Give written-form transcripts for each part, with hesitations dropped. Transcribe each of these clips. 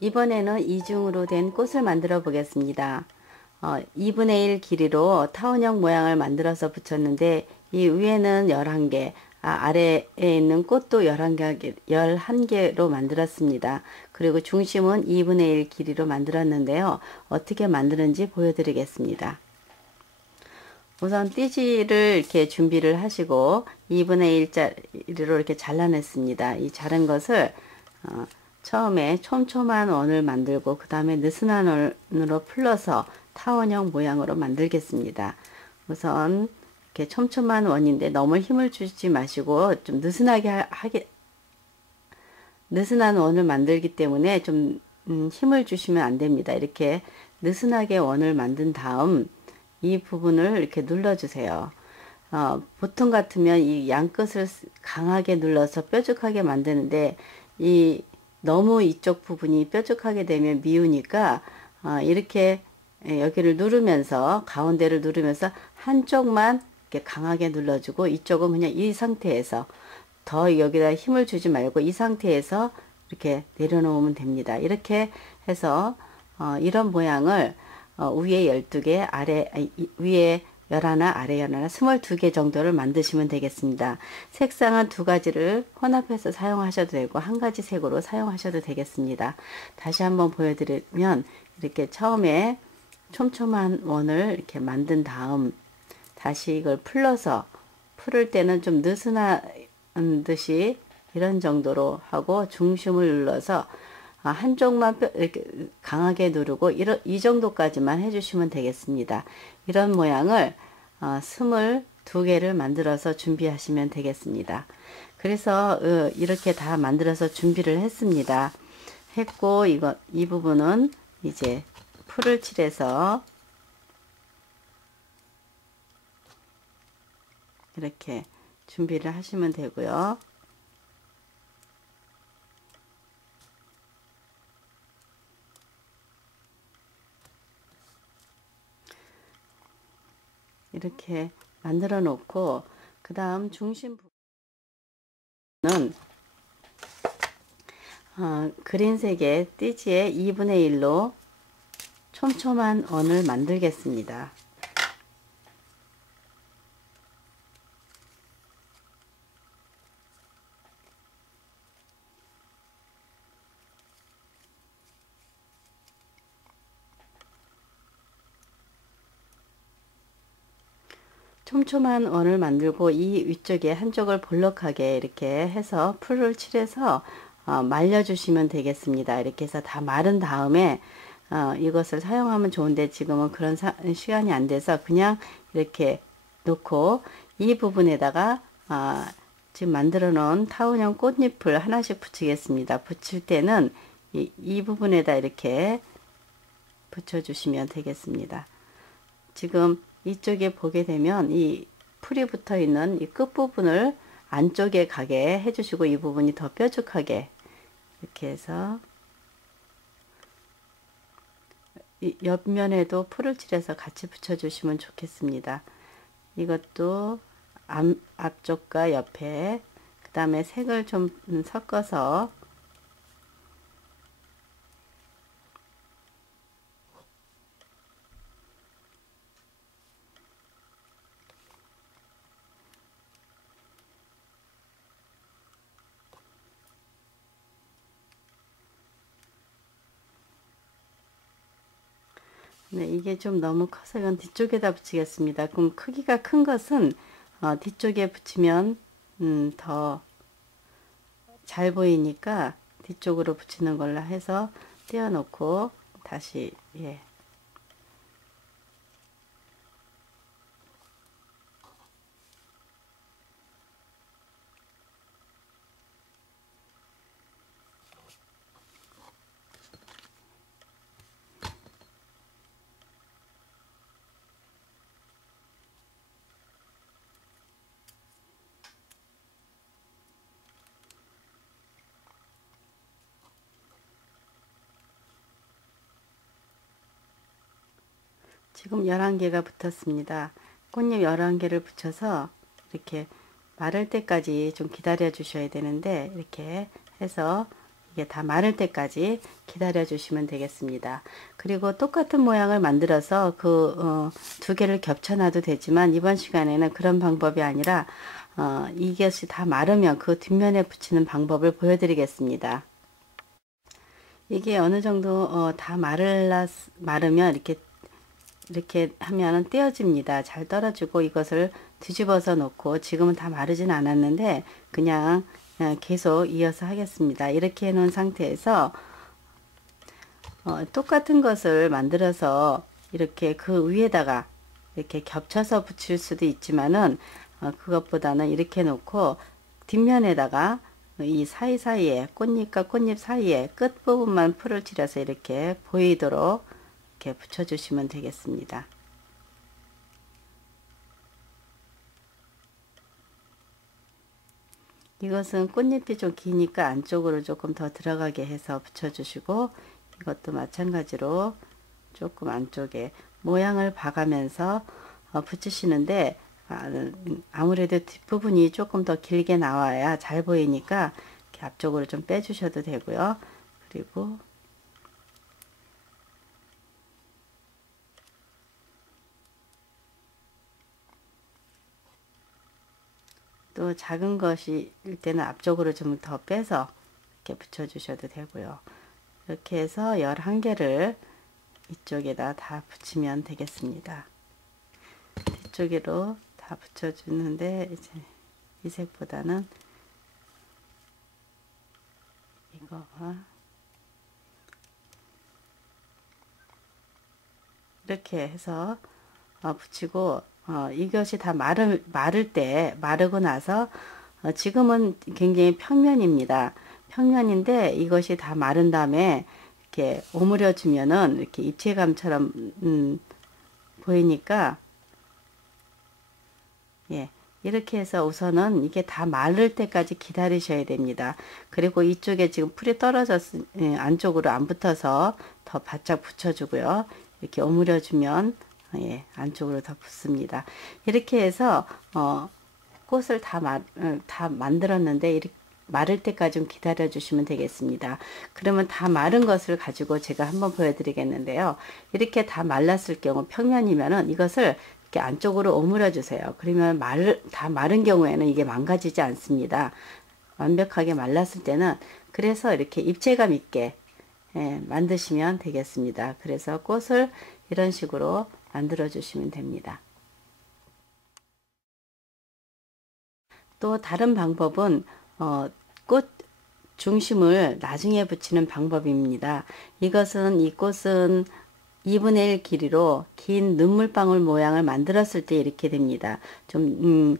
이번에는 이중으로 된 꽃을 만들어 보겠습니다. 2분의 1 길이로 타원형 모양을 만들어서 붙였는데 이 위에는 11개, 아래에 있는 꽃도 11개로 만들었습니다. 그리고 중심은 2분의 1 길이로 만들었는데요. 어떻게 만드는지 보여드리겠습니다. 우선 띠지를 이렇게 준비를 하시고 2분의 1짜리로 이렇게 잘라냈습니다. 이 자른 것을 처음에 촘촘한 원을 만들고 그 다음에 느슨한 원으로 풀러서 타원형 모양으로 만들겠습니다. 우선 이렇게 촘촘한 원인데 너무 힘을 주지 마시고 좀 느슨한 원을 만들기 때문에 좀 힘을 주시면 안 됩니다. 이렇게 느슨하게 원을 만든 다음 이 부분을 이렇게 눌러주세요. 보통 같으면 이 양끝을 강하게 눌러서 뾰족하게 만드는데 너무 이쪽 부분이 뾰족하게 되면 미우니까 이렇게 여기를 누르면서 가운데를 누르면서 한쪽만 이렇게 강하게 눌러주고 이쪽은 그냥 이 상태에서 더 여기다 힘을 주지 말고 이 상태에서 이렇게 내려놓으면 됩니다. 이렇게 해서 이런 모양을 위에 12개, 위에 11, 아래 11, 22개 정도를 만드시면 되겠습니다. 색상은 두 가지를 혼합해서 사용하셔도 되고 한 가지 색으로 사용하셔도 되겠습니다. 다시 한번 보여드리면 이렇게 처음에 촘촘한 원을 이렇게 만든 다음 다시 이걸 풀러서 풀을 때는 좀 느슨한 듯이 이런 정도로 하고 중심을 눌러서 한쪽만 이렇게 강하게 누르고 이 정도까지만 해주시면 되겠습니다. 이런 모양을 22개를 만들어서 준비하시면 되겠습니다. 그래서 이렇게 다 만들어서 준비를 했습니다. 했고 이 부분은 이제 풀을 칠해서 이렇게 준비를 하시면 되고요. 이렇게 만들어 놓고 그 다음 중심 부분은 그린색의 띠지의 2분의 1로 촘촘한 원을 만들겠습니다. 촘촘한 원을 만들고 이 위쪽에 한쪽을 볼록하게 이렇게 해서 풀을 칠해서 말려주시면 되겠습니다. 이렇게 해서 다 마른 다음에 이것을 사용하면 좋은데 지금은 그런 시간이 안 돼서 그냥 이렇게 놓고 이 부분에다가 지금 만들어 놓은 타원형 꽃잎을 하나씩 붙이겠습니다. 붙일 때는 이 부분에다 이렇게 붙여주시면 되겠습니다. 지금 이쪽에 보게 되면 이 풀이 붙어 있는 이 끝부분을 안쪽에 가게 해주시고 이 부분이 더 뾰족하게 이렇게 해서 이 옆면에도 풀을 칠해서 같이 붙여주시면 좋겠습니다. 이것도 앞쪽과 옆에 그 다음에 색을 좀 섞어서 네, 이게 좀 너무 커서 이건 뒤쪽에다 붙이겠습니다. 그럼 크기가 큰 것은 뒤쪽에 붙이면 더 잘 보이니까 뒤쪽으로 붙이는 걸로 해서 떼어놓고 다시 지금 11개가 붙었습니다. 꽃잎 11개를 붙여서 이렇게 마를 때까지 좀 기다려 주셔야 되는데 이렇게 해서 이게 다 마를 때까지 기다려 주시면 되겠습니다. 그리고 똑같은 모양을 만들어서 두 개를 겹쳐 놔도 되지만 이번 시간에는 그런 방법이 아니라 이것이 다 마르면 그 뒷면에 붙이는 방법을 보여드리겠습니다. 이게 어느 정도 다 마르면 이렇게 하면은 떼어집니다. 잘 떨어지고 이것을 뒤집어서 놓고 지금은 다 마르진 않았는데 그냥 계속 이어서 하겠습니다. 이렇게 해 놓은 상태에서 똑같은 것을 만들어서 이렇게 그 위에다가 이렇게 겹쳐서 붙일 수도 있지만은 그것보다는 이렇게 놓고 뒷면에다가 이 사이사이에 꽃잎과 꽃잎 사이에 끝부분만 풀을 칠해서 이렇게 보이도록 이렇게 붙여주시면 되겠습니다. 이것은 꽃잎이 좀 기니까 안쪽으로 조금 더 들어가게 해서 붙여주시고 이것도 마찬가지로 조금 안쪽에 모양을 봐가면서 붙이시는데 아무래도 뒷부분이 조금 더 길게 나와야 잘 보이니까 이렇게 앞쪽으로 좀 빼주셔도 되고요. 그리고 또 작은 것일 때는 앞쪽으로 좀 더 빼서 이렇게 붙여주셔도 되고요. 이렇게 해서 11개를 이쪽에다 다 붙이면 되겠습니다. 뒤쪽으로 다 붙여주는데 이제 이 색보다는 이거와 이렇게 해서 붙이고 이것이 다 마르고 나서 지금은 굉장히 평면입니다. 평면인데 이것이 다 마른 다음에 이렇게 오므려 주면은 이렇게 입체감처럼 보이니까 예, 이렇게 해서 우선은 이게 다 마를 때까지 기다리셔야 됩니다. 그리고 이쪽에 지금 풀이 안쪽으로 안 붙어서 더 바짝 붙여주고요. 이렇게 오므려 주면 예, 안쪽으로 더 붙습니다. 이렇게 해서 꽃을 다 만들었는데 이렇게 마를 때까지 좀 기다려 주시면 되겠습니다. 그러면 다 마른 것을 가지고 제가 한번 보여드리겠는데요. 이렇게 다 말랐을 경우 평면이면은 이것을 이렇게 안쪽으로 오므려 주세요. 그러면 다 마른 경우에는 이게 망가지지 않습니다. 완벽하게 말랐을 때는 그래서 이렇게 입체감 있게 만드시면 되겠습니다. 그래서 꽃을 이런 식으로 만들어 주시면 됩니다. 또 다른 방법은 꽃 중심을 나중에 붙이는 방법입니다. 이 꽃은 2분의 1 길이로 긴 눈물방울 모양을 만들었을 때 이렇게 됩니다. 좀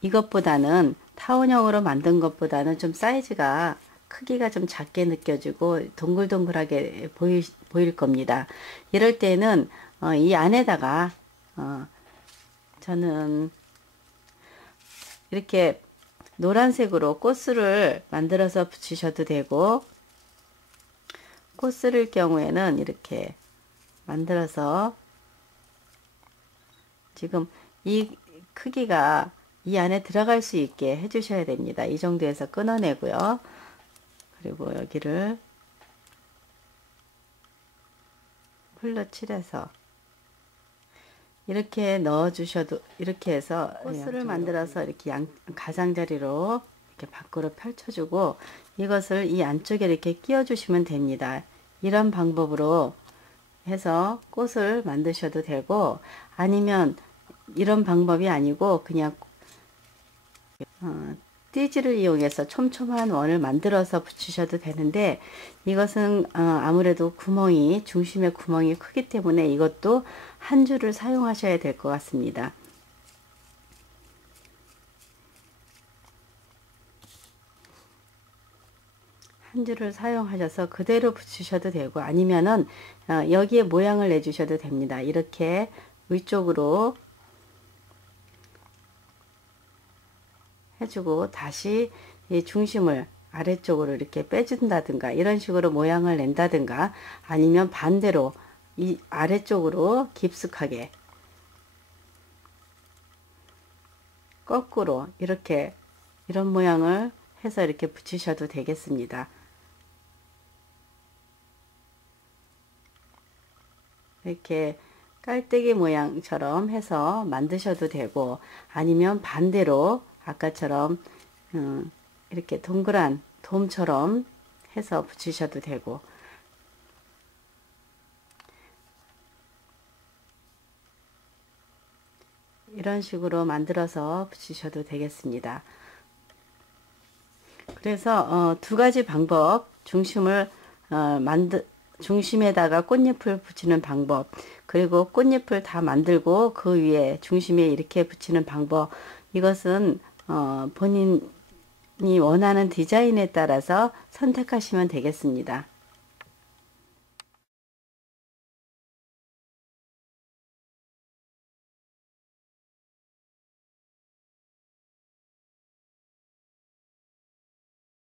이것보다는 타원형으로 만든 것보다는 좀 사이즈가 크기가 좀 작게 느껴지고 동글동글하게 보일 겁니다. 이럴 때는 이 안에다가 저는 이렇게 노란색으로 꽃술을 만들어서 붙이셔도 되고 꽃술일 경우에는 이렇게 만들어서 지금 이 크기가 이 안에 들어갈 수 있게 해주셔야 됩니다. 이 정도에서 끊어내고요. 그리고 여기를 풀로 칠해서 이렇게 넣어 주셔도 이렇게 해서 꽃을 만들어서 이렇게 가장자리로 이렇게 밖으로 펼쳐주고 이것을 이 안쪽에 이렇게 끼워 주시면 됩니다. 이런 방법으로 해서 꽃을 만드셔도 되고 아니면 이런 방법이 아니고 그냥 띠지를 이용해서 촘촘한 원을 만들어서 붙이셔도 되는데 이것은 아무래도 중심에 구멍이 크기 때문에 이것도 한 줄을 사용하셔야 될 것 같습니다. 한 줄을 사용하셔서 그대로 붙이셔도 되고 아니면은 여기에 모양을 내주셔도 됩니다. 이렇게 위쪽으로 해주고 다시 이 중심을 아래쪽으로 이렇게 빼준다든가 이런 식으로 모양을 낸다든가 아니면 반대로 이 아래쪽으로 깊숙하게 거꾸로 이렇게 이런 모양을 해서 이렇게 붙이셔도 되겠습니다. 이렇게 깔때기 모양처럼 해서 만드셔도 되고, 아니면 반대로 아까처럼 이렇게 동그란 돔처럼 해서 붙이셔도 되고, 이런 식으로 만들어서 붙이셔도 되겠습니다. 그래서 두 가지 방법, 중심에다가 꽃잎을 붙이는 방법, 그리고 꽃잎을 다 만들고 그 위에 중심에 이렇게 붙이는 방법, 이것은 본인이 원하는 디자인에 따라서 선택하시면 되겠습니다.